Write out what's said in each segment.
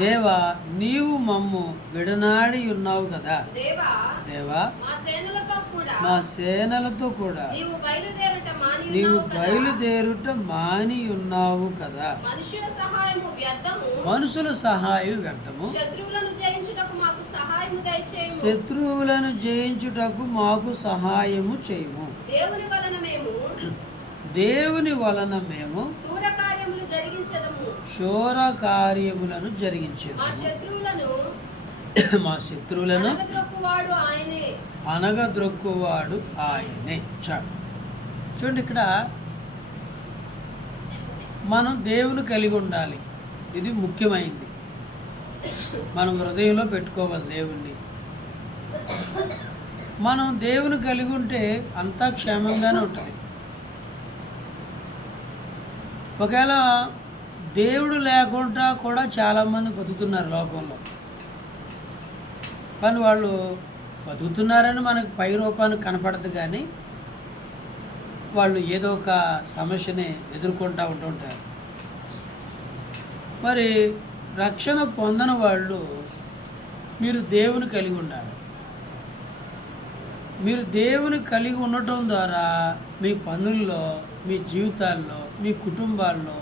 దేవా నీవు మమ్ము విడనాడి ఉన్నావు కదా. దేవా మా సేనలతో కూడా నీవు బయలుదేరుట మాని ఉన్నావు కదా. మనుషుల సహాయం వ్యర్థము, శత్రువులను జయించుటకు మాకు సహాయము చేయము. దేవుని వలన మేము శూర కార్యములను జరిగించేదము. మా శత్రువులను అనగద్రొక్కువాడు ఆయనే. చూడండి, ఇక్కడ మనం దేవుని కలిగి ఉండాలి. ఇది ముఖ్యమైనది. మనం హృదయంలో పెట్టుకోవాలి దేవుణ్ణి. మనం దేవుని కలిగి ఉంటే అంతా క్షేమంగానే ఉంటుంది. ఒకవేళ దేవుడు లేకుండా కూడా చాలామంది బతుకుతున్నారు లోకంలో. కానీ వాళ్ళు బతుకుతున్నారని మనకు పై రూపానికి కనపడదు, కానీ వాళ్ళు ఏదో ఒక సమస్యని ఎదుర్కొంటూ ఉంటుంటారు. మరి రక్షణ పొందని వాళ్ళు మీరు దేవుని కలిగి ఉండాలి. మీరు దేవుని కలిగి ఉండటం ద్వారా మీ పనుల్లో, మీ జీవితాల్లో, మీ కుటుంబాల్లో,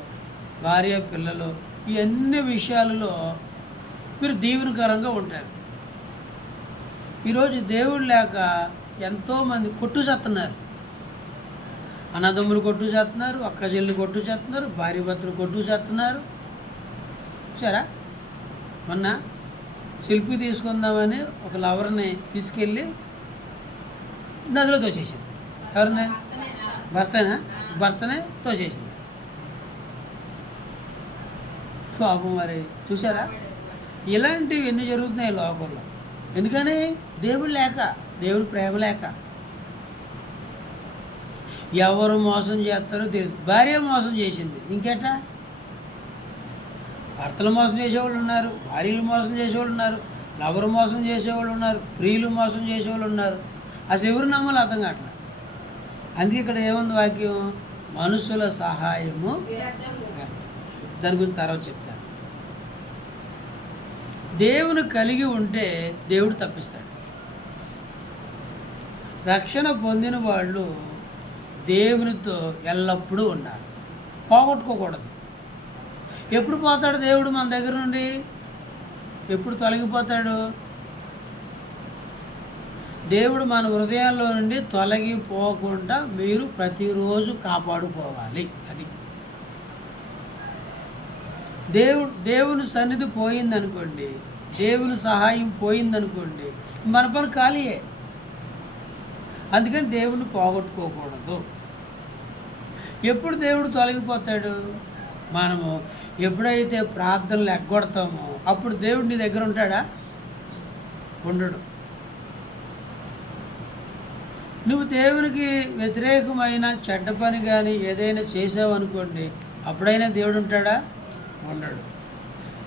భార్య పిల్లలు, ఈ అన్ని విషయాలలో మీరు దీవెనకరంగా ఉంటారు. ఈరోజు దేవుడు లేక ఎంతోమంది కొట్టు చేస్తున్నారు. అన్నదమ్ములు కొట్టు చేస్తున్నారు, అక్క చెల్లి కొట్టు చేస్తున్నారు, భార్య భర్తలు కొట్టు చేస్తున్నారు. సరే, మొన్న సెల్ఫీ తీసుకుందామని ఒక లవర్ని తీసుకెళ్ళి నదిలో తోసేసింది. ఎవరిని? భర్తనే తోసేసింది. పాపం. మరి చూసారా, ఇలాంటివి ఎన్ని జరుగుతున్నాయి లోకంలో. ఎందుకని? దేవుడు లేక, దేవుడు ప్రేమ లేక. ఎవరు మోసం చేస్తారో తెలియదు. భార్య మోసం చేసింది, ఇంకేటా? భర్తలు మోసం చేసేవాళ్ళు ఉన్నారు, భార్యలు మోసం చేసేవాళ్ళు ఉన్నారు, లవరు మోసం చేసేవాళ్ళు ఉన్నారు, ప్రియులు మోసం చేసేవాళ్ళు ఉన్నారు. అసలు ఎవరు నమ్మాలి అర్థం కావట్లేదు. అందుకే ఇక్కడ ఏముంది వాక్యం? మనుషుల సహాయము వ్యర్థం. దాని గురించి తర్వాత చెప్తాను. దేవుని కలిగి ఉంటే దేవుడు తప్పిస్తాడు. రక్షణ పొందిన వాళ్ళు దేవునితో ఎల్లప్పుడూ ఉండాలి, పోగొట్టుకోకూడదు. ఎప్పుడు పోతాడు దేవుడు మన దగ్గర నుండి? ఎప్పుడు తొలగిపోతాడు? దేవుడు మన హృదయాల్లో నుండి తొలగిపోకుండా మీరు ప్రతిరోజు కాపాడుకోవాలి. అది దేవుని సన్నిధి పోయిందనుకోండి, దేవుని సహాయం పోయిందనుకోండి, మన పని ఖాళీయే. అందుకని దేవుడిని పోగొట్టుకోకూడదు. ఎప్పుడు దేవుడు తొలగిపోతాడు? మనము ఎప్పుడైతే ప్రార్థనలు ఎగ్గొడతామో అప్పుడు దేవుడు నీ దగ్గర ఉంటాడా? ఉండడు. నువ్వు దేవునికి వ్యతిరేకమైన చెడ్డ పని కానీ ఏదైనా చేసావనుకోండి, అప్పుడైనా దేవుడు ఉంటాడా? ఉండడు.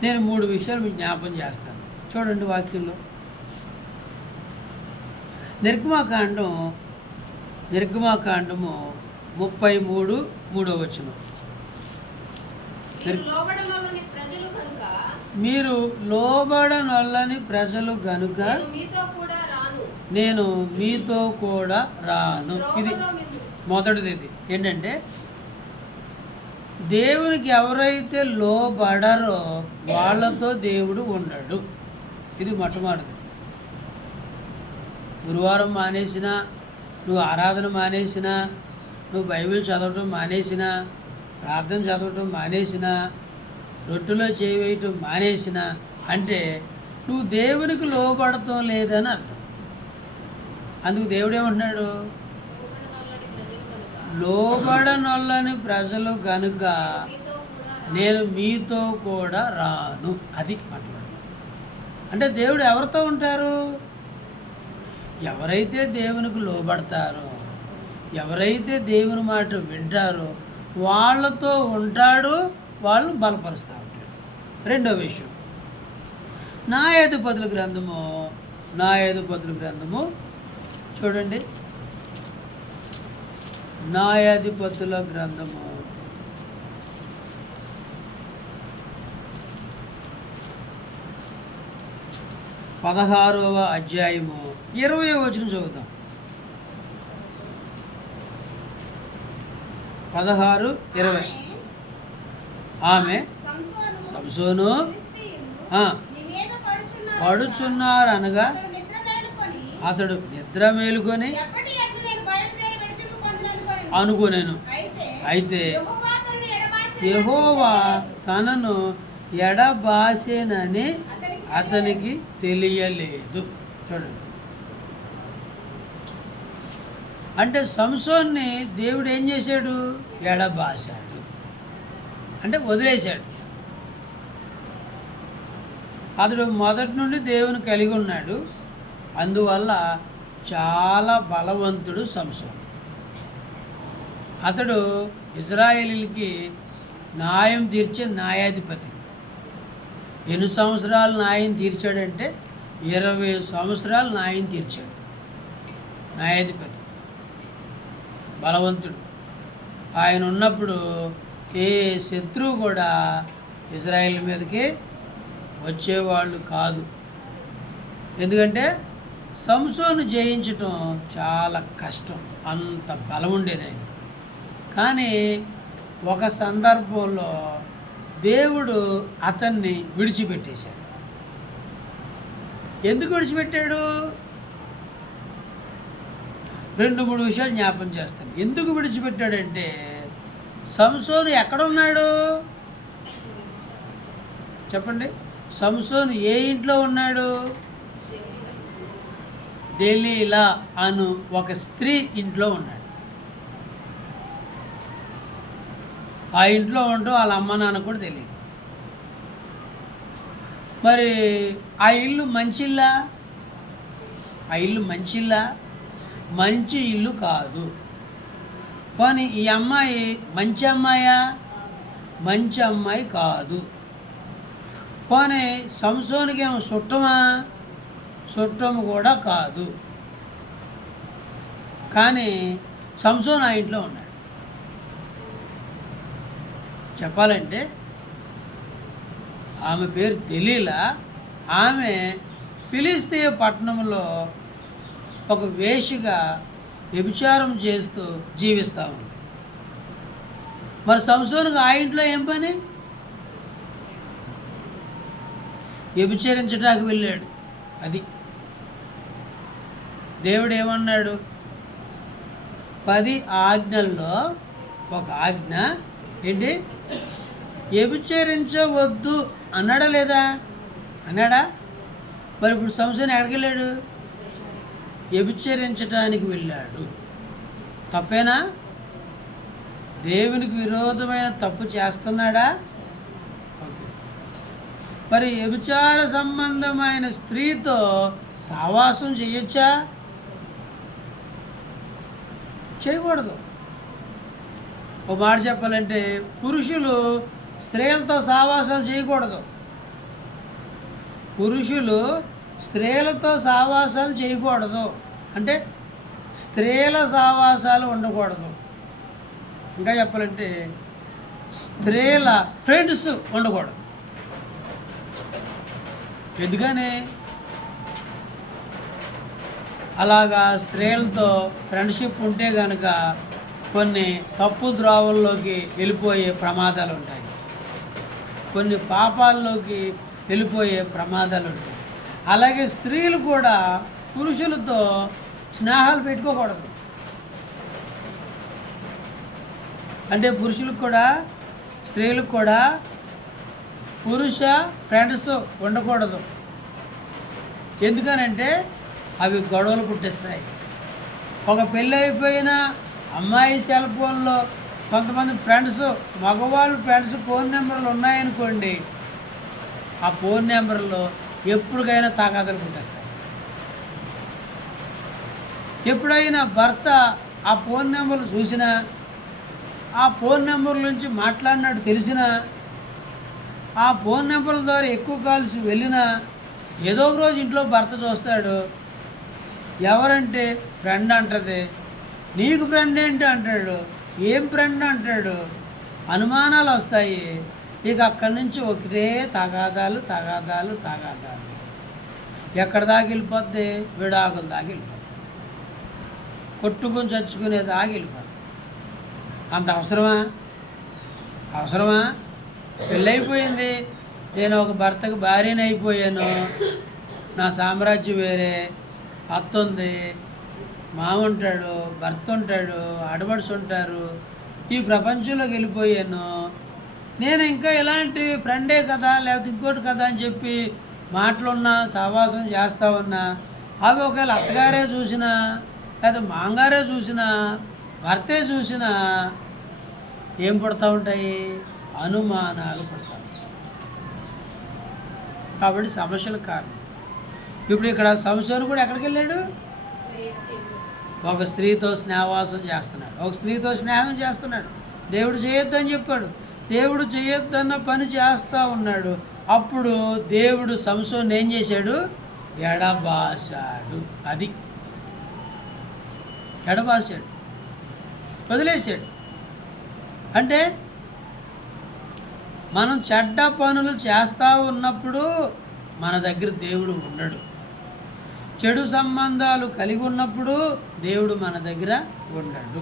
నేను 3 విషయాలు మీకు జ్ఞాపం చేస్తాను. చూడండి వాక్యంలో. నిర్గమాకాండము 33:3 మీరు లోబడనొల్లని ప్రజలు గనుక నేను మీతో కూడా రాను. ఇది మొదటిది. ఇది ఏంటంటే, దేవునికి ఎవరైతే లోబడరో వాళ్ళతో దేవుడు ఉండడు. ఇది మొట్టమొదటిది. గురువారం మానేసినా, నువ్వు ఆరాధన మానేసినా, నువ్వు బైబిల్ చదవటం మానేసినా, ప్రార్థన చదవటం మానేసినా, రొట్టెలో చేయి వేయటం మానేసినా అంటే నువ్వు దేవునికి లోబడటం లేదని అర్థం. అందుకు దేవుడు ఏమంటున్నాడు? లోబడనొల్లని ప్రజలు కనుక నేను మీతో కూడా రాను. అది మాట్లాడు. అంటే దేవుడు ఎవరితో ఉంటారు? ఎవరైతే దేవునికి లోబడతారో, ఎవరైతే దేవుని మాట వింటారో వాళ్ళతో ఉంటాడు, వాళ్ళు బలపరుస్తూ ఉంటాడు. రెండో విషయం, న్యాయాధిపతుల గ్రంథము చూడండి. న్యాయాధిపతుల గ్రంథము 16వ అధ్యాయము 20వ వచనం చదువుతాం. 16:20. ఆమె సంసోను పడుచున్నారు అనగా అతడు నిద్ర మేలుకొని అనుకొనెను. అయితే యెహోవా తనను ఎడబాసెనని అతనికి తెలియలేదు. చూడండి, అంటే సంసోన్ని దేవుడు ఏం చేశాడు? ఎడబాసాడు, అంటే వదిలేశాడు. అతడు మొదటి నుండి దేవుని కలిగి ఉన్నాడు, అందువల్ల చాలా బలవంతుడు సంసోను. అతడు ఇశ్రాయేలీయులకి న్యాయం తీర్చే న్యాయాధిపతి. ఎన్ని సంవత్సరాలు న్యాయం తీర్చాడంటే 20 సంవత్సరాలు న్యాయం తీర్చాడు. న్యాయాధిపతి, బలవంతుడు. ఆయన ఉన్నప్పుడు ఏ శత్రువు కూడా ఇజ్రాయేల్ మీదకి వచ్చేవాళ్ళు కాదు. ఎందుకంటే సంసోను జయించటం చాలా కష్టం, అంత బలం ఉండేది ఆయన. కానీ ఒక సందర్భంలో దేవుడు అతన్ని విడిచిపెట్టేశాడు. ఎందుకు విడిచిపెట్టాడు? 2-3 విషయాలు జ్ఞాపం చేస్తాను. ఎందుకు విడిచిపెట్టాడంటే, సంసోను ఎక్కడున్నాడు చెప్పండి? సంసోను ఏ ఇంట్లో ఉన్నాడు? దెలీలా అను ఒక స్త్రీ ఇంట్లో ఉన్నాడు. ఆ ఇంట్లో ఉంటూ వాళ్ళ అమ్మ నాన్న కూడా తెలియదు. మరి ఆ ఇల్లు మంచిల్లా? ఆ ఇల్లు మంచిల్లా? మంచి ఇల్లు కాదు. కానీ ఈ అమ్మాయి మంచి అమ్మాయా? మంచి అమ్మాయి కాదు. కానీ సంసోనికి ఏమో చుట్టమా? చుట్టము కూడా కాదు. కానీ సంసోను ఆ ఇంట్లో ఉన్నాడు. చెప్పాలంటే ఆమె పేరు దెలీలా. ఆమె ఫిలిష్తీయ పట్టణంలో ఒక వేశ్యగా వ్యభిచారం చేస్తూ జీవిస్తూ ఉంది. మరి సంసోనుకు ఆ ఇంట్లో ఏం పని? వ్యభిచరించడానికి వెళ్ళాడు. అది దేవుడు ఏమన్నాడు? 10 ఆజ్ఞల్లో ఒక ఆజ్ఞ ఏంటి? వ్యభిచరించవద్దు అన్నాడా లేదా? అన్నాడా? మరి ఇప్పుడు సంసోను ఎక్కడికి వెళ్ళాడు? వ్యభిచరించడానికి వెళ్ళాడు. తప్పేనా? దేవునికి విరోధమైన తప్పు చేస్తున్నాడా? ఓకే. మరి వ్యభిచార సంబంధమైన స్త్రీతో సావాసం చేయొచ్చా? చేయకూడదు. ఒక మాట చెప్పాలంటే, పురుషులు స్త్రీలతో సావాసాలు చేయకూడదు. పురుషులు స్త్రీలతో సావాసాలు చేయకూడదు, అంటే స్త్రీల సావాసాలు ఉండకూడదు. ఇంకా చెప్పాలంటే స్త్రీల ఫ్రెండ్స్ ఉండకూడదు. ఎందుకని? అలాగా స్త్రీలతో ఫ్రెండ్షిప్ ఉంటే కనుక కొన్ని తప్పు ద్రోవల్లోకి వెళ్ళిపోయే ప్రమాదాలు ఉంటాయి, కొన్ని పాపాల్లోకి వెళ్ళిపోయే ప్రమాదాలు ఉంటాయి. అలాగే స్త్రీలు కూడా పురుషులతో స్నేహాలు పెట్టుకోకూడదు. అంటే పురుషులకు కూడా స్త్రీలకు కూడా పురుష ఫ్రెండ్స్ ఉండకూడదు. ఎందుకనంటే అవి గొడవలు పుట్టిస్తాయి. ఒక పెళ్ళి అయిపోయిన అమ్మాయి సెల్ ఫోన్లో కొంతమంది ఫ్రెండ్స్, మగవాళ్ళు ఫ్రెండ్స్ ఫోన్ నెంబర్లు ఉన్నాయనుకోండి, ఆ ఫోన్ నెంబర్లో ఎప్పటికైనా తాగాదాలు పుట్టేస్తాయి. ఎప్పుడైనా భర్త ఆ ఫోన్ నెంబర్లు చూసినా, ఆ ఫోన్ నెంబర్ నుంచి మాట్లాడినట్టు తెలిసినా, ఆ ఫోన్ నెంబర్ల ద్వారా ఎక్కువ కాల్స్ వెళ్ళినా, ఏదో ఒక రోజు ఇంట్లో భర్త చూస్తాడు. ఎవరంటే ఫ్రెండ్ అంటది. నీకు ఫ్రెండ్ ఏంటి అంటాడు. ఏం ఫ్రెండ్ అంటాడు. అనుమానాలు వస్తాయి. ఇక అక్కడి నుంచి ఒకటే తగాదాలు తగాదాలు తగాదాలు. ఎక్కడ దాకా వెళ్ళిపోద్ది? విడాకుల దాకా వెళ్ళిపోద్ది, కొట్టుకుని చచ్చుకునే దాకా వెళ్ళిపోద్ది. అంత అవసరమా? అవసరమా? పెళ్ళైపోయింది, నేను ఒక భర్తకు భార్యని అయిపోయాను, నా సామ్రాజ్యం వేరే, అత్త ఉంది, మామ ఉంటాడు, భర్త ఉంటాడు, ఆడబడుచు ఉంటారు, ఈ ప్రపంచంలోకి వెళ్ళిపోయాను, నేను ఇంకా ఇలాంటి ఫ్రెండే కదా లేకపోతే ఇంకోటి కదా అని చెప్పి మాటలున్నా సహవాసం చేస్తా ఉన్నా, అవి ఒకవేళ అత్తగారే చూసినా లేదా మాంగారే చూసినా భర్తే చూసినా ఏం పడుతూ ఉంటాయి? అనుమానాలు పడతా ఉంటాయి. కాబట్టి సమస్యల కారణం. ఇప్పుడు ఇక్కడ సంసోను కూడా ఎక్కడికి వెళ్ళాడు? ఒక స్త్రీతో స్నేహవాసం చేస్తున్నాడు, ఒక స్త్రీతో స్నేహం చేస్తున్నాడు. దేవుడు చేయొద్దని చెప్పాడు, దేవుడు చేయొద్దన్న పని చేస్తూ ఉన్నాడు. అప్పుడు దేవుడు సంసోను ఏం చేశాడు? ఎడబాసాడు. అది ఎడబాసాడు, వదిలేశాడు. అంటే మనం చెడ్డ పనులు చేస్తూ ఉన్నప్పుడు మన దగ్గర దేవుడు ఉండడు. చెడు సంబంధాలు కలిగి ఉన్నప్పుడు దేవుడు మన దగ్గర ఉండడు.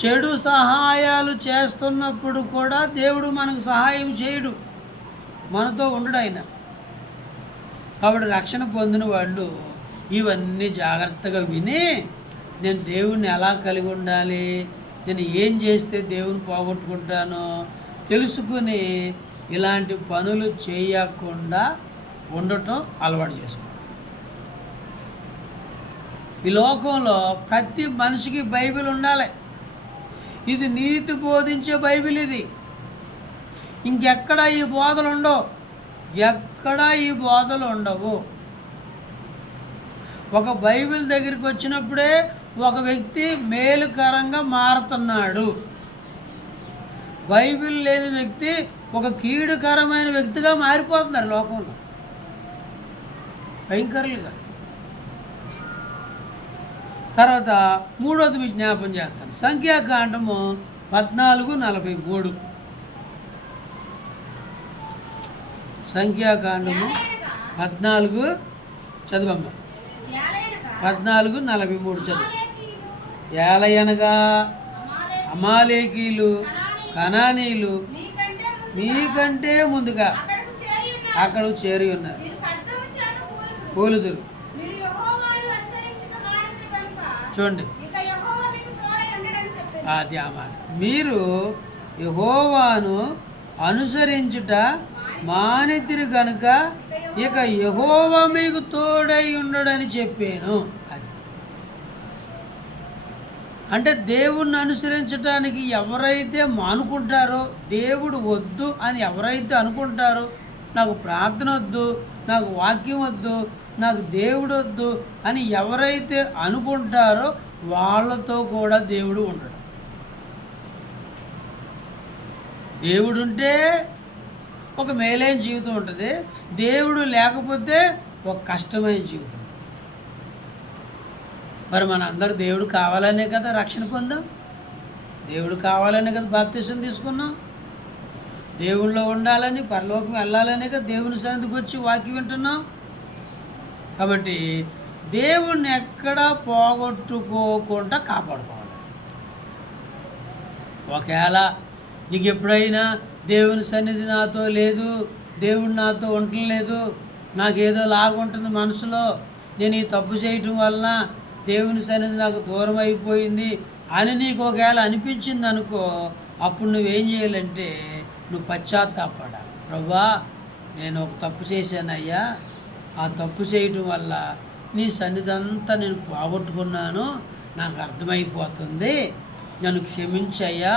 చెడు సహాయాలు చేస్తున్నప్పుడు కూడా దేవుడు మనకు సహాయం చేయడు, మనతో ఉండడు ఆయన. కాబట్టి రక్షణ పొందిన వాళ్ళు ఇవన్నీ జాగ్రత్తగా విని, నేను దేవుణ్ణి ఎలా కలిగి ఉండాలి, నేను ఏం చేస్తే దేవుని పోగొట్టుకుంటానో తెలుసుకుని ఇలాంటి పనులు చేయకుండా ఉండటం అలవాటు చేసుకో. ఈ లోకంలో ప్రతి మనిషికి బైబిల్ ఉండాలి. ఇది నీతి బోధించే బైబిల్. ఇది ఇంకెక్కడా ఈ బోధలు ఉండవు, ఎక్కడా ఈ బోధలు ఉండవు. ఒక బైబిల్ దగ్గరికి వచ్చినప్పుడే ఒక వ్యక్తి మేలుకరంగా మారుతున్నాడు. బైబిల్ లేని వ్యక్తి ఒక కీడుకరమైన వ్యక్తిగా మారిపోతున్నారు లోకంలో, భయంకరులుగా. తర్వాత మూడోది మీకు జ్ఞాపం చేస్తాను, సంఖ్యాకాండము 14:43. సంఖ్యాకాండము 14 చదవమ్మ, 14:43 చదువు. ఏలయనగా అమాలేకీలు కనానీయులు మీకంటే ముందుగా అక్కడకు చేరి ఉన్నారు. కూలుదురు చూడండి, అది ఆ మాట. మీరు యెహోవాను అనుసరించుట మానితిరి గనుక ఇక యెహోవా మీకు తోడై ఉండడని చెప్పాను. అది అంటే దేవుణ్ణి అనుసరించడానికి ఎవరైతే మానుకుంటారో, దేవుడు వద్దు అని ఎవరైతే అనుకుంటారో, నాకు ప్రార్థన వద్దు, నాకు వాక్యం వద్దు, నాకు దేవుడు వద్దు అని ఎవరైతే అనుకుంటారో వాళ్ళతో కూడా దేవుడు ఉండడు. దేవుడుంటే ఒక మేలైన జీవితం ఉంటుంది, దేవుడు లేకపోతే ఒక కష్టమైన జీవితం. మరి మన అందరూ దేవుడు కావాలనే కదా రక్షణ పొందాం, దేవుడు కావాలనే కదా బాప్తిసం తీసుకున్నాం, దేవుళ్ళో ఉండాలని పరలోకం వెళ్ళాలనే కదా దేవుని సన్నిధికి వచ్చి వాక్యం వింటున్నాం. కాబట్టి దేవుణ్ణి ఎక్కడా పోగొట్టుకోకుండా కాపాడుకోవాలి. ఒకవేళ నీకు ఎప్పుడైనా దేవుని సన్నిధి నాతో లేదు, దేవుడు నాతో ఉండలేదు, నాకేదో లాగుంటుంది మనసులో, నేను ఈ తప్పు చేయటం వలన దేవుని సన్నిధి నాకు దూరం అయిపోయింది అని నీకు ఒకవేళ అనిపించింది అనుకో, అప్పుడు నువ్వేం చేయాలంటే నువ్వు పశ్చాత్తాపడాలి. ప్రభువా, నేను ఒక తప్పు చేశానయ్యా, ఆ తప్పు చేయటం వల్ల నీ సన్నిధి అంతా నేను పోగొట్టుకున్నాను, నాకు అర్థమైపోతుంది, నన్ను క్షమించయ్యా,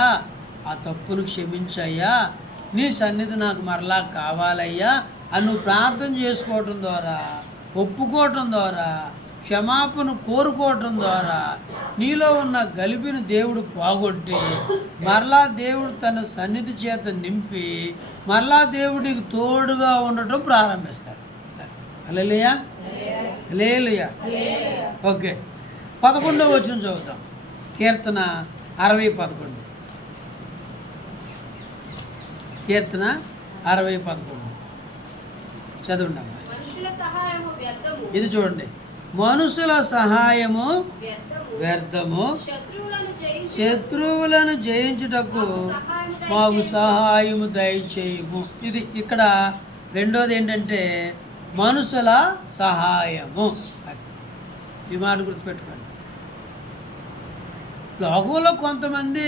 ఆ తప్పును క్షమించయ్యా, నీ సన్నిధి నాకు మరలా కావాలయ్యా అని నువ్వు ప్రార్థన చేసుకోవటం ద్వారా, ఒప్పుకోవటం ద్వారా, క్షమాపణ కోరుకోవటం ద్వారా నీలో ఉన్న గలిబిని దేవుడు పోగొట్టి మరలా దేవుడు తన సన్నిధి చేత నింపి మరలా దేవుడికి తోడుగా ఉండటం ప్రారంభిస్తాడు. హల్లెలూయా, హల్లెలూయా. ఓకే, 11వ వచనం చదువుతాం. కీర్తన 60:11. కీర్తన 60:11. చదవండి అమ్మా. మనుషుల సహాయము వ్యర్థము. ఇది చూడండి, మనుషుల సహాయము వ్యర్థము. వ్యర్థము, శత్రువులను శత్రువులను జయించుటకు మాకు సహాయము దయచేయము. ఇది ఇక్కడ రెండోది ఏంటంటే మనుషుల సహాయము. అది ఈ మాట గుర్తుపెట్టుకోండి. లోకంలో కొంతమంది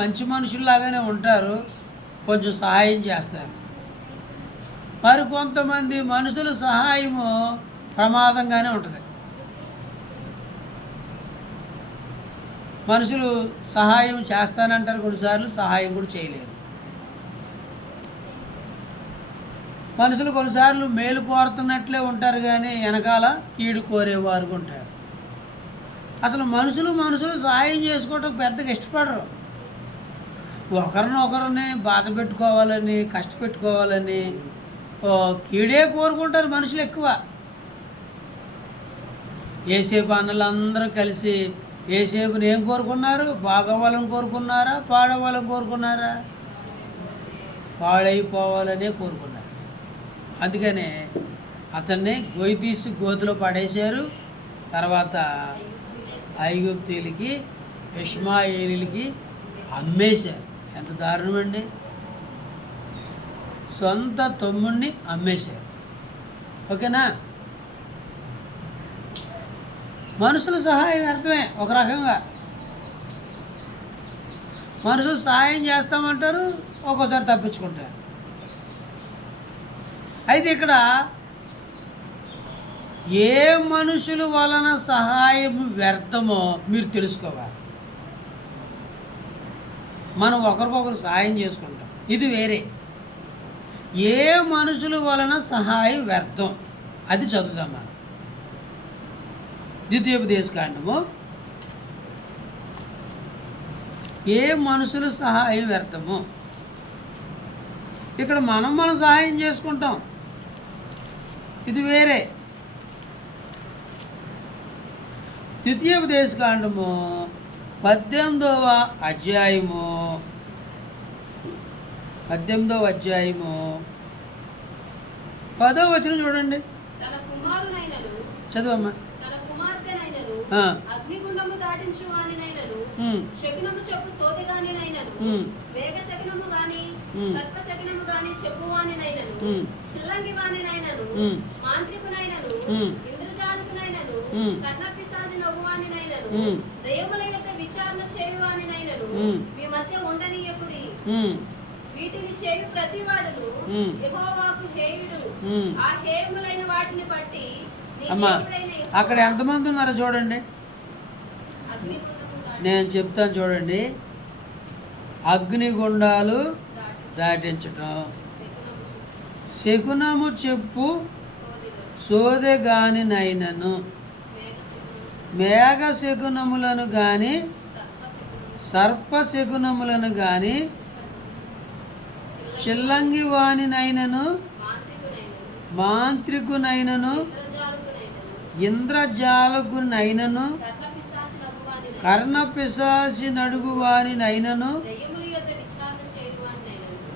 మంచి మనుషుల్లాగానే ఉంటారు, కొంచెం సహాయం చేస్తారు. మరి కొంతమంది మనుషుల సహాయము ప్రమాదంగానే ఉంటుంది. మనుషులు సహాయం చేస్తానంటారు, కొన్నిసార్లు సహాయం కూడా చేయలేరు. మనుషులు కొన్నిసార్లు మేలు కోరుతున్నట్లే ఉంటారు, కానీ వెనకాల కీడు కోరేవారు ఉంటారు. అసలు మనుషులు సహాయం చేసుకోవటం పెద్దగా ఇష్టపడరు. ఒకరినొకరిని బాధ పెట్టుకోవాలని, కష్టపెట్టుకోవాలని కీడే కోరుకుంటారు మనుషులు ఎక్కువ. ఏసేపు అన్నలందరూ కలిసి ఏసేపుని ఏం కోరుకున్నారు? బాగవ్వాలని కోరుకున్నారా, పాడవ్వాలని కోరుకున్నారా? పాడైపోవాలనే కోరుకున్నారు. అందుకనే అతన్ని గొయ్యి తీసి గోతిలో పడేశారు. తర్వాత ఐగుప్తీయులకి, ఇష్మాయేలీలకి అమ్మేశారు. ఎంత దారుణం అండి! సొంత తమ్ముడిని అమ్మేశారు. ఓకేనా? మనుషుల సహాయం అర్థమే. ఒక రకంగా మనుషులు సహాయం చేస్తామంటారు, ఒక్కోసారి తప్పించుకుంటారు. అయితే ఇక్కడ ఏ మనుషుల వలన సహాయం వ్యర్థమో మీరు తెలుసుకోవాలి. మనం ఒకరికొకరు సహాయం చేసుకుంటాం, ఇది వేరే. ఏ మనుషుల వలన సహాయం వ్యర్థం, అది చదువుదాం మనం. ద్వితీయోపదేశకాండము. ఏ మనుషుల సహాయం వ్యర్థము. ఇక్కడ మనం సహాయం చేసుకుంటాం, ఇది వేరే. ద్వితీయోపదేశకాండము 18వ అధ్యాయము 10వ వచనం చూడండి. చదువమ్మా. అగ్నిగుండము దాటించు వానినైనను, శకునము చెప్పు సోది గానినైనను, వేగ శకునము గాని, సర్ప శకునము గాని చెప్పు వానినైనను, చిల్లంగి వానినైనను, మాంత్రికునైనను, ఇంద్రజాలకునైనను, కర్ణపిశాచి నవ్వువానినైనను, దయ్యముల యొక్క విచారణ చేయు వానినైనను మీ మధ్య ఉండనీయకుడి. వీటిని చేయు ప్రతి వాడును యెహోవాకు హేయుడు. ఆ హేయములైన వాటిని బట్టి అమ్మా, అక్కడ ఎంతమంది ఉన్నారో చూడండి. నేను చెప్తాను చూడండి. అగ్నిగుండాలు దాటించటం, శకునము చెప్పు సోదెగాని నైనను, మేఘ శకునములను గాని, సర్ప శకునములను గాని, చిల్లంగి వానినైనను, మాంత్రికునైనను, ఇంద్రజాలకునైనను, కర్ణపిశాచి నడుగువానినైనను,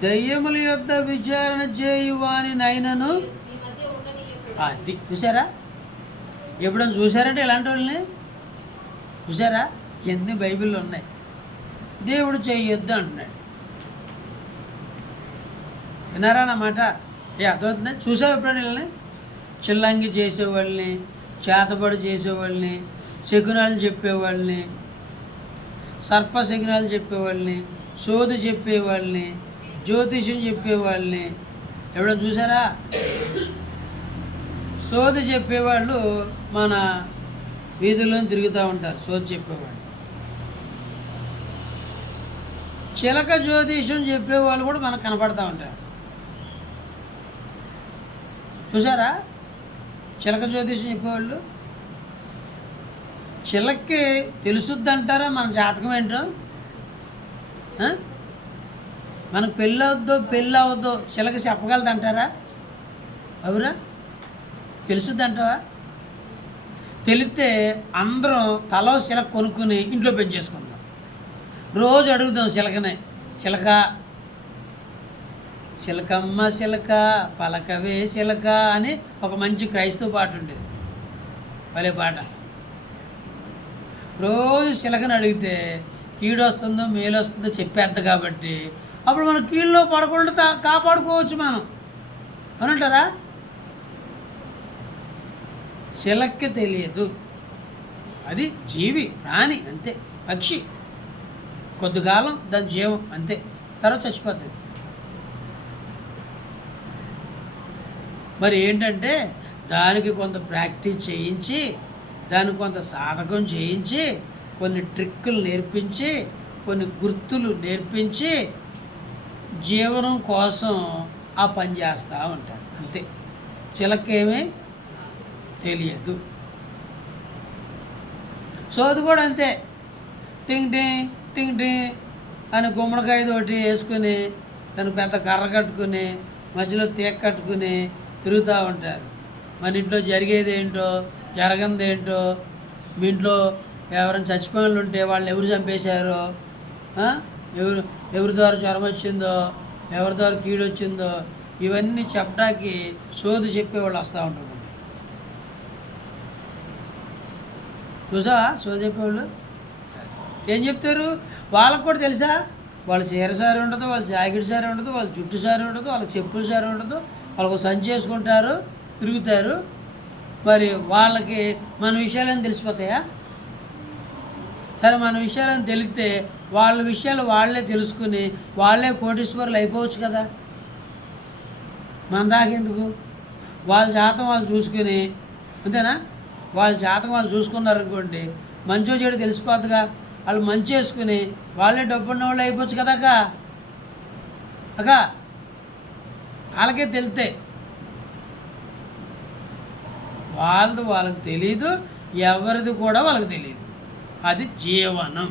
దయ్యముల యొద్ద విచారణ చేయువానినైనను. అది చూసారా? ఎప్పుడైనా చూసారంటే ఇలాంటి వాళ్ళని చూసారా? ఎన్ని బైబిల్లో ఉన్నాయి. దేవుడు చేయొద్దు అంటున్నాడు. విన్నారా అన్నమాట? అర్థమవుతుంది? చూసావు ఎప్పుడైనా వీళ్ళని? చిల్లంగి చేసేవాళ్ళని, చేతబడి చేసేవాళ్ళని, శకునాలు చెప్పేవాళ్ళని, సర్ప శకునాలు చెప్పేవాళ్ళని, సోది చెప్పేవాళ్ళని, జ్యోతిష్యం చెప్పేవాళ్ళని ఎవరైనా చూసారా? సోది చెప్పేవాళ్ళు మన వీధుల్లో తిరుగుతూ ఉంటారు. సోది చెప్పేవాళ్ళు. చిలక జ్యోతిష్యం చెప్పేవాళ్ళు కూడా మనకు కనపడతా ఉంటారు. చూసారా? చిలక జ్యోతిష్యం చెప్పేవాళ్ళు. చిలక్కి తెలుసుద్ది అంటారా మన జాతకం ఏంటో? మనకు పెళ్ళి అవుద్దో చిలక చెప్పగలదు అంటారా? అవురా? తెలుసుద్ది అంటావా? తెలిస్తే అందరం తలో చిలక కొనుక్కుని ఇంట్లో పెంచేసుకుందాం. రోజు అడుగుదాం చిలకనే, చిలక చిలకమ్మ చిలక పలకవే చిలక అని ఒక మంచి క్రైస్తవ పాట ఉండేది, భలే పాట. రోజు చిలకని అడిగితే కీడు వస్తుందో మేలు వస్తుందో చెప్పేద్ది కాబట్టి అప్పుడు మనం కీళ్ళలో పడకుండా కాపాడుకోవచ్చు మనం అనంటారా. చిలక్కి తెలియదు, అది జీవి ప్రాణి అంతే, పక్షి, కొద్దికాలం దాని జీవం అంతే, తర్వాత చచ్చిపోతుంది. మరి ఏంటంటే దానికి కొంత ప్రాక్టీస్ చేయించి, దానికి కొంత సాధకం చేయించి, కొన్ని ట్రిక్కులు నేర్పించి, కొన్ని గుర్తులు నేర్పించి జీవనం కోసం ఆ పని చేస్తూ ఉంటారు అంతే. చిలకేమీ తెలియదు. సోది కూడా అంతే, టింగ్ టింగ్ టింగ్ టింగ్ అని గుమ్మడికాయ తోటి వేసుకుని తను పెద్ద కర్ర కట్టుకుని మధ్యలో తీగ కట్టుకుని తిరుగుతూ ఉంటారు. మన ఇంట్లో జరిగేది ఏంటో జరగంది ఏంటో, మీ ఇంట్లో ఎవరైనా చచ్చిపోయిన ఉంటే వాళ్ళు ఎవరు చంపేశారో, ఎవరి ద్వారా జ్వరం వచ్చిందో, ఎవరి ద్వారా కీడు వచ్చిందో, ఇవన్నీ చెప్పడానికి సోది చెప్పేవాళ్ళు వస్తూ ఉంటారు. చూసావా సోది చెప్పేవాళ్ళు ఏం చెప్తారు? వాళ్ళకు కూడా తెలుసా, వాళ్ళ చీర సారి ఉండదు, వాళ్ళ జాకెట్ సారి ఉండదు, వాళ్ళ జుట్టు సారి ఉండదు, వాళ్ళకి చెప్పులు సారి ఉండదు, వాళ్ళకు సంచి చేసుకుంటారు తిరుగుతారు. మరి వాళ్ళకి మన విషయాలని తెలిసిపోతాయా? సరే, మన విషయాలను తెలిస్తే వాళ్ళ విషయాలు వాళ్ళే తెలుసుకుని వాళ్ళే కోటీశ్వరులు అయిపోవచ్చు కదా. మన దాకెందుకు? వాళ్ళ జాతం వాళ్ళు చూసుకుని, అంతేనా, వాళ్ళ జాతకం వాళ్ళు చూసుకున్నారనుకోండి, మంచో చెడు తెలిసిపోతుందిగా. వాళ్ళు మంచి చేసుకుని వాళ్ళే డబ్బున్న వాళ్ళు అయిపోవచ్చు కదా అక్క. వాళ్ళకే తెలితే వాళ్ళకి తెలీదు, ఎవరిది కూడా వాళ్ళకి తెలియదు. అది జీవనం,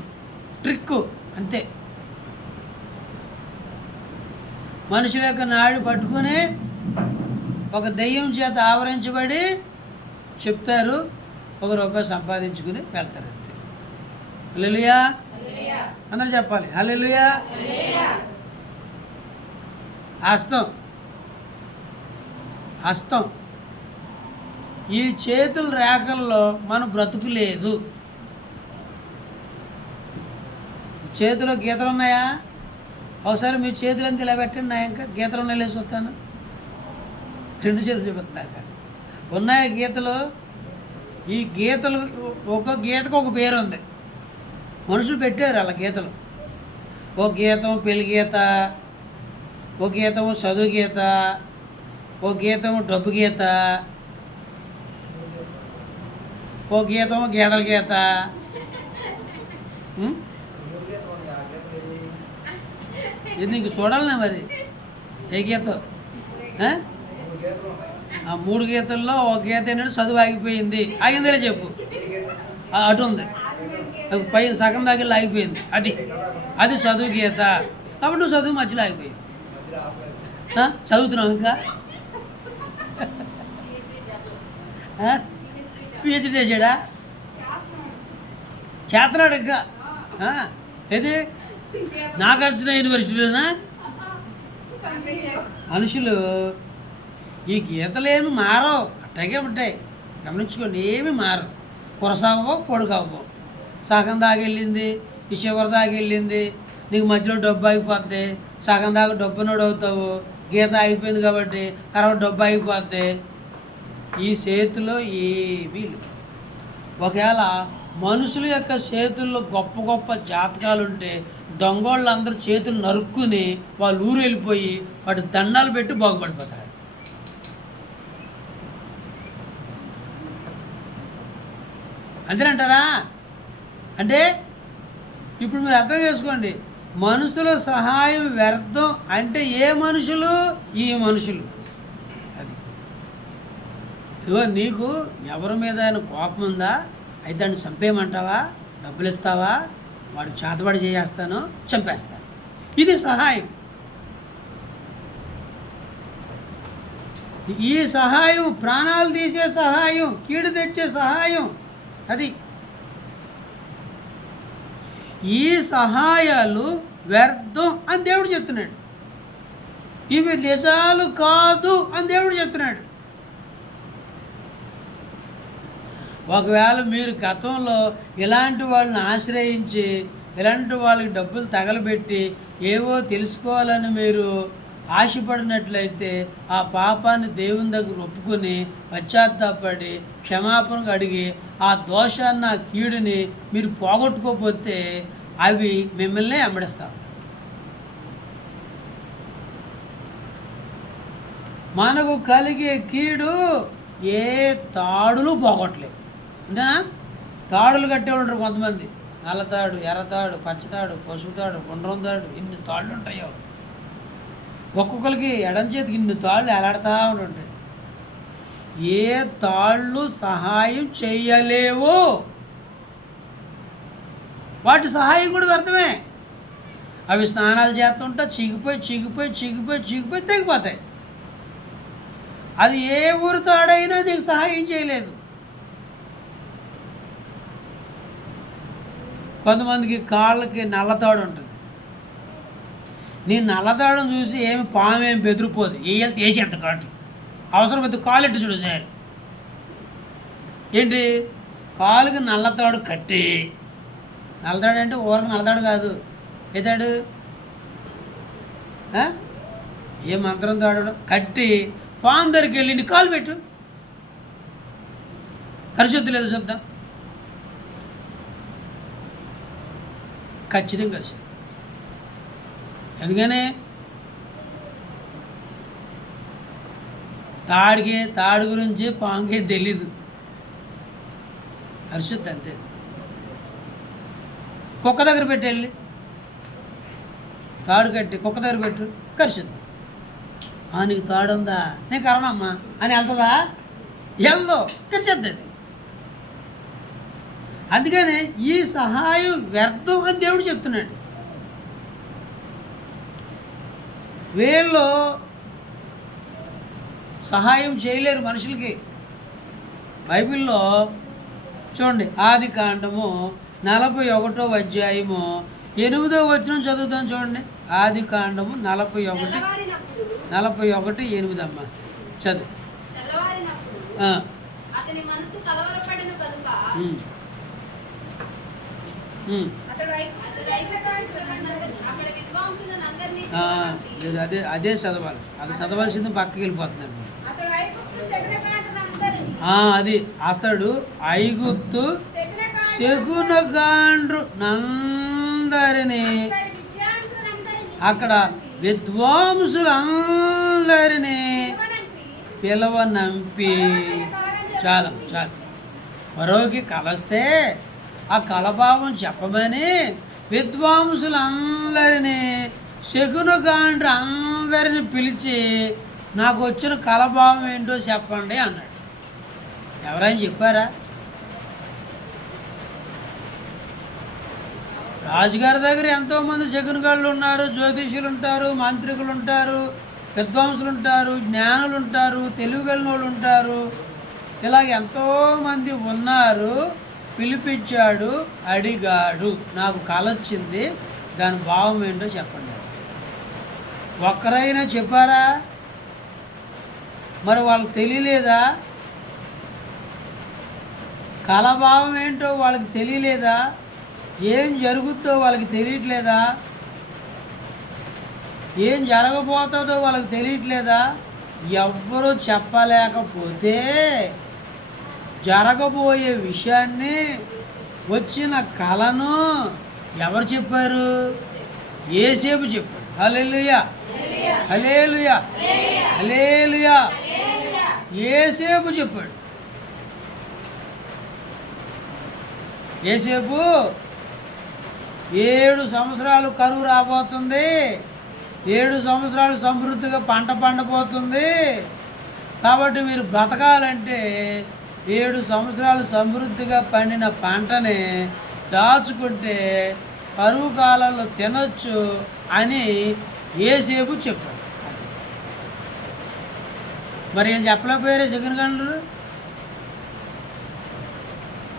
ట్రిక్కు అంతే. మనుషుల యొక్క నాడు పట్టుకుని ఒక దెయ్యం చేత ఆవరించబడి చెప్తారు, ₹1 సంపాదించుకుని వెళ్తారు అంతే. హల్లెలూయా, అందరూ చెప్పాలి హల్లెలూయా. హస్తం ఈ చేతుల రేఖల్లో మన బ్రతుకు లేదు. చేతిలో గీతలు ఉన్నాయా? ఒకసారి మీ చేతులు అంతా ఇలా పెట్టండి, నా ఇంకా గీతలు ఉన్నాయి లేసి వస్తాను. 2 చేతులు చూపిస్తాక ఉన్నాయా గీతలు? ఈ గీతలు ఒక గీతకు ఒక పేరు ఉంది, మనుషులు పెట్టారు అలా గీతలు. ఒక గీతం పెళ్లి గీత, ఒక గీతము చదువు గీత, ఒక గీతము డబ్బు గీత, ఒక గీతము గీతల గీత. ఇది నీకు చూడాలనే మరి ఏ గీత? ఆ 3 గీతల్లో ఒక గీత ఏంటంటే చదువు ఆగిపోయింది. ఆగిందేలే చెప్పు, అటు ఉంది, పైన సగం దాకా ఆగిపోయింది, అది చదువు గీత. కాబట్టి నువ్వు చదువు మధ్యలో ఆగిపోయావు. చదువుతున్నావు ఇంకా పిహెచ్డీ చేసాడా? చేస్తున్నాడు ఇంకా. ఏది నాగార్జున యూనివర్సిటీలోనా? మనుషులు ఈ గీతలు ఏమి మారవు, అట్టాగే ఉంటాయి. గమనించుకోండి, ఏమి మారవు, కొరసవ్వో పొడుగవ్వో. సగం దాగెళ్ళింది, ఈ చివరి దాగెళ్ళింది, నీకు మధ్యలో డబ్బు ఆగిపోద్ది, సగం దాకా డబ్బునోడు అవుతావు. గీత ఆగిపోయింది కాబట్టి తర్వాత డబ్బు ఆగిపోద్ది. ఈ చేతిలో ఏమీ లేవు. ఒకవేళ మనుషుల యొక్క చేతుల్లో గొప్ప గొప్ప జాతకాలు ఉంటే దొంగోళ్ళందరూ చేతులు నరుక్కుని వాళ్ళు ఊరు వెళ్ళిపోయి వాటి దండాలు పెట్టి బాగుపడిపోతారు. అంతేనంటారా? అంటే ఇప్పుడు మీరు అర్థం చేసుకోండి, మనుషుల సహాయం వ్యర్థం అంటే ఏ మనుషులు? ఈ మనుషులు. అది ఇదిగో, నీకు ఎవరి మీద కోపం ఉందా? అయితే దాన్ని చంపేయమంటావా? డబ్బులు ఇస్తావా? వాడు చేతబడి చేస్తాను, చంపేస్తాను. ఇది సహాయం. ఈ సహాయం ప్రాణాలు తీసే సహాయం, కీడు తెచ్చే సహాయం. అది ఈ సహాయాలు వ్యర్థం అని దేవుడు చెప్తున్నాడు. ఇవి నిజాలు కాదు అని దేవుడు చెప్తున్నాడు. ఒకవేళ మీరు గతంలో ఇలాంటి వాళ్ళని ఆశ్రయించి ఇలాంటి వాళ్ళకి డబ్బులు తగలబెట్టి ఏవో తెలుసుకోవాలని మీరు ఆశపడినట్లయితే ఆ పాపాన్ని దేవుని దగ్గర ఒప్పుకొని పశ్చాత్తాపడి క్షమాపణ అడిగి ఆ దోషాన్ని, ఆ కీడుని మీరు పోగొట్టుకోకపోతే అవి మిమ్మల్ని వెంబడిస్తాం. మనకు కలిగే కీడు ఏ తాడులు పోగొట్టలేవు. అంతేనా? తాడులు కట్టేవాళ్ళు ఉంటారు కొంతమంది, నల్లతాడు, ఎర్రతాడు, పచ్చతాడు, పసుపు తాడు, గుండ్రం తాడు, ఇన్ని తాళ్ళు ఉంటాయో. ఒక్కొక్కరికి ఎడం చేతికి ఇన్ని తాళ్ళు ఎలాడుతూ ఉంటాయి. ఏ తాళ్ళు సహాయం చేయలేవు, వాటి సహాయం కూడా వ్యర్థమే. అవి స్నానాలు చేస్తుంటే చీగిపోయి తెగిపోతాయి. అది ఏ ఊరు తాడైనా నీకు సహాయం చేయలేదు. కొంతమందికి కాళ్ళకి నల్లతాడు ఉంటుంది. నీ నల్లతాడును చూసి ఏమి పాము ఏమి బెదిరిపోదు, వెళ్తే వేసి ఎంత కాటు అవసరమైతే కాలెట్టు చూడు సార్. ఏంటి, కాలుకి నల్లతాడు కట్టి, నల్లతాడు అంటే ఊరకు నల్లతాడు కాదు, ఏ తాడు, ఏ మంత్రం తాడు కట్టి పాము దగ్గరికి వెళ్ళి నీ కాలు పెట్టు, పరిశుద్ధి లేదు చూద్దాం. ఖచ్చితంగా కలిసి. ఎందుకని తాడు గురించి పాముకే తెలీదు, పరిశుద్ధి అంతే. కుక్క దగ్గర పెట్టి వెళ్ళి తాడు కట్టి కుక్క దగ్గర పెట్టు, పరిశుద్ధి. నీకు తాడు ఉందా, నేను కరణమ్మా అని వెళ్తుందా? వెళ్దో, పరిశుద్ధి. అది అందుకనే ఈ సహాయం వ్యర్థం అని దేవుడు చెప్తున్నాడు. వీళ్ళు సహాయం చేయలేరు మనుషులకి. బైబిల్లో చూడండి, ఆది కాండము 41వ అధ్యాయము 8వ వచనం చదువుతాం. చూడండి, ఆది కాండము 41:8 అమ్మ చదువు. అదే చదవాలి, అది చదవాల్సింది పక్కకి వెళ్ళిపోతున్నారు. అది అతడు ఐగుప్తు శకునగాండ్రు నందరిని, అక్కడ విద్వాంసులందరినీ పిలవనంపి, చాలు మరోకి కలస్తే ఆ కలభావం చెప్పమని విద్వాంసులందరినీ శకునగాండ్రు అందరిని పిలిచి నాకు వచ్చిన కలభావం ఏంటో చెప్పండి అన్నాడు. ఎవరైనా చెప్పారా? రాజుగారి దగ్గర ఎంతోమంది శకునగాళ్ళు ఉన్నారు, జ్యోతిషులు ఉంటారు, మాంత్రికులు ఉంటారు, విద్వాంసులు ఉంటారు, జ్ఞానులు ఉంటారు, తెలివిగలిగిన వాళ్ళు ఉంటారు. ఇలాగ ఎంతోమంది ఉన్నారు. పిలిపించాడు, అడిగాడు, నాకు కల వచ్చింది, దాని భావం ఏంటో చెప్పండి. ఒక్కరైనా చెప్పారా? మరి వాళ్ళకి తెలియలేదా? కలభావం ఏంటో వాళ్ళకి తెలియలేదా? ఏం జరుగుద్దో వాళ్ళకి తెలియట్లేదా? ఏం జరగబోతుందో వాళ్ళకి తెలియట్లేదా? ఎవ్వరూ చెప్పలేకపోతే జరగబోయే విషయాన్ని, వచ్చిన కలను ఎవరు చెప్పారు? యోసేపు చెప్పాడు. హల్లెలూయా, హల్లెలూయా, హల్లెలూయా. యోసేపు చెప్పాడు. యోసేపు 7 సంవత్సరాలు కరువు రాబోతుంది, 7 సంవత్సరాలు సమృద్ధిగా పంట పండబోతుంది. కాబట్టి మీరు బ్రతకాలంటే 7 సంవత్సరాలు సమృద్ధిగా పండిన పంటని దాచుకుంటే కరువు కాలంలో తినొచ్చు అని యోసేపు చెప్పాడు. మరి వీళ్ళు చెప్పలేకపోయారే శకునగాండ్రు?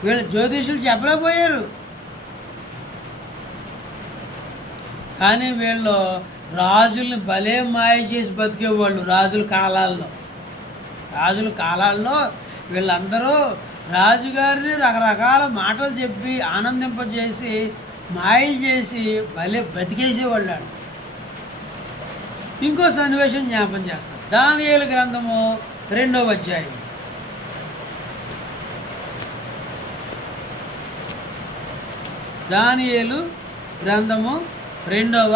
వీళ్ళు జ్యోతిషులు చెప్పలేకపోయారు. కానీ వీళ్ళు రాజుల్ని భలే మాయ చేసి బతికేవాళ్ళు రాజుల కాలాల్లో వీళ్ళందరూ రాజుగారిని రకరకాల మాటలు చెప్పి ఆనందింపజేసి మాయలు చేసి భలే బతికేసేవాళ్ళు. ఇంకో సన్నివేశం జ్ఞాపం చేస్తారు. దానియేలు గ్రంథము 2వ అధ్యాయం. దానియేలు గ్రంథము 2వ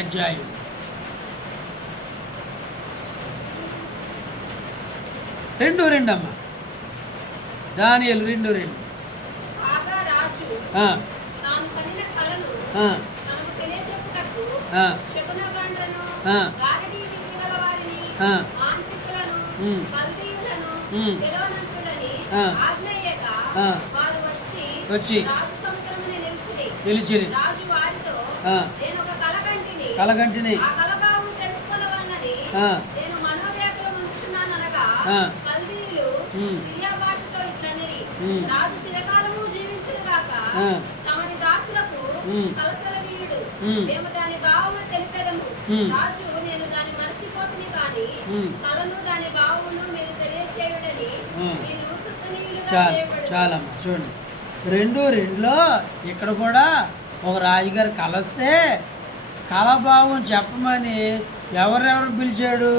అధ్యాయం. రెండు అమ్మ. దానియేలు 2:2. కాగా రాజు ఆ, తాను కనిన కలను ఆ, తనకు తెలియచెప్పుటకు ఆ, శకునగండ్రను, ఆ. గారడీ విద్యగల వారిని, ఆ. మాంత్రికులను, ఉమ్. కల్దీయులను ఉమ్. పిలవనంతుడని ఆ. ఆజ్ఞయ్యక ఆ. వారు వచ్చి రాజు సముఖమున నిలిచిరి. నిలిచిరి. రాజు వారితో, ఆ. నేను ఒక కలకంటిని, కలగంటిని. ఆ కలభావం తెలుసుకొనవన్నది ఆ. నేను మనోవ్యాకులం ఉంచున్నాననగా, ఆ. కల్దీయులు ఉమ్. సిరియా భాషతో ఇట్లనిరి, ఉమ్. రాజు చిరకాలము జీవించునుగాక, ఆ. తమరి దాసులకు ఉమ్. కలసలవీయుడు, ఉమ్. మేము దాని భావము తెలిపెదము. ఉమ్. రాజు, నేను దాన్ని మర్చిపోతుని కాని ఉమ్. కలను దాని భావమును మీరు తెలియచేయుడని ఉమ్. మీరు తుత్తనీయులుగా చాలా చేయబడుదురు. చాలమ్మా చూడండి. 2:2లో ఇక్కడ కూడా ఒక రాజుగారు కలస్తే కలభావం చెప్పమని ఎవరెవరు పిలిచాడు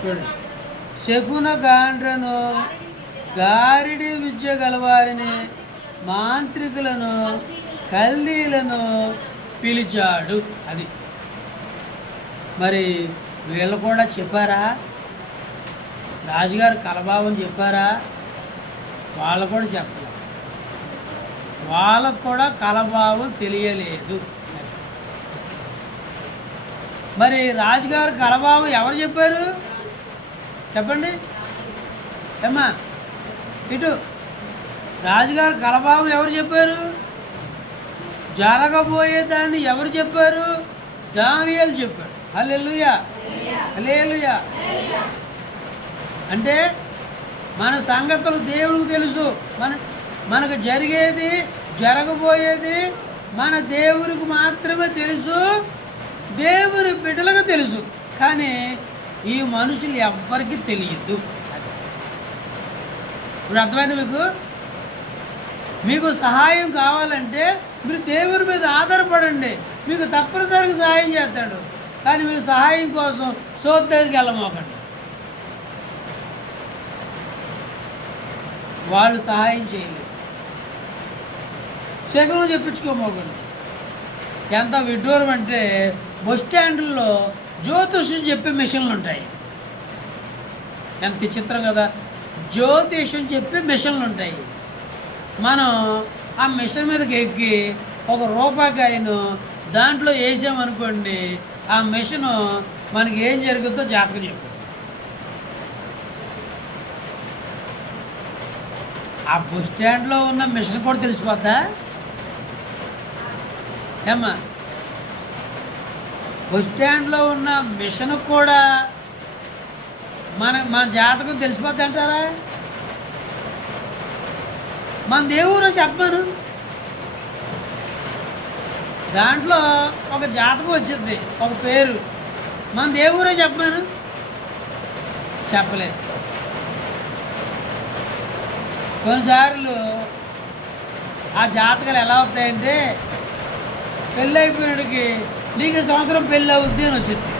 చూడండి. శకున గాండ్రను, గారిడి విద్య గలవారిని, మాంత్రికులను, కల్దీలను పిలిచాడు. అది మరి వీళ్ళు కూడా చెప్పారా? రాజుగారు కలభావం చెప్పారా? వాళ్ళు కూడా చెప్పలేదు. వాళ్ళకు కూడా కలభావం తెలియలేదు. మరి రాజుగారు కలభావం ఎవరు చెప్పారు చెప్పండి ఏమ్మా? ఇటు రాజుగారు కలభావం ఎవరు చెప్పారు? జరగబోయే దాన్ని ఎవరు చెప్పారు? దానియేలు చెప్పాడు. హల్లెలూయా, హల్లెలూయా. అంటే మన సంగతులు దేవుడికి తెలుసు. మనకు జరిగేది జరగబోయేది మన దేవునికి మాత్రమే తెలుసు, దేవుని బిడ్డలకు తెలుసు. కానీ ఈ మనుషులు ఎవ్వరికీ తెలియదు. ఇప్పుడు అర్థమైంది మీకు సహాయం కావాలంటే మీరు దేవుని మీద ఆధారపడండి, మీకు తప్పనిసరిగా సహాయం చేస్తాడు. కానీ మీరు సహాయం కోసం సోదరు దగ్గరికి వెళ్ళమోకండి. వాళ్ళు సహాయం చేయలేదు. శకునం చెప్పించుకోమోకండి. ఎంత విడ్డూరం అంటే బస్ స్టాండ్లో జ్యోతిష్యం చెప్పే మిషన్లు ఉంటాయి. ఎంత విచిత్రం కదా! జ్యోతిష్యం చెప్పే మిషన్లు ఉంటాయి. మనం ఆ మిషన్ మీదకి ఎక్కి ₹1 దాంట్లో వేసామనుకోండి, ఆ మిషను మనకి ఏం జరుగుతుందో జాతకం చెప్పు. ఆ బస్ స్టాండ్లో ఉన్న మిషన్ కూడా తెలిసిపోద్దా ఏమ్మా? బస్ స్టాండ్లో ఉన్న మిషన్ కూడా మన జాతకం తెలిసిపోద్ది అంటారా? మన దేవుడు చెప్పాను, దాంట్లో ఒక జాతకం వచ్చింది, ఒక పేరు. మన దేవుడే చెప్పాను, చెప్పలేదు. కొన్నిసార్లు ఆ జాతకాలు ఎలా అవుతాయంటే, పెళ్ళి అయిపోయినడికి నీకు సంవత్సరం పెళ్ళి అవుద్ది అని వచ్చింది.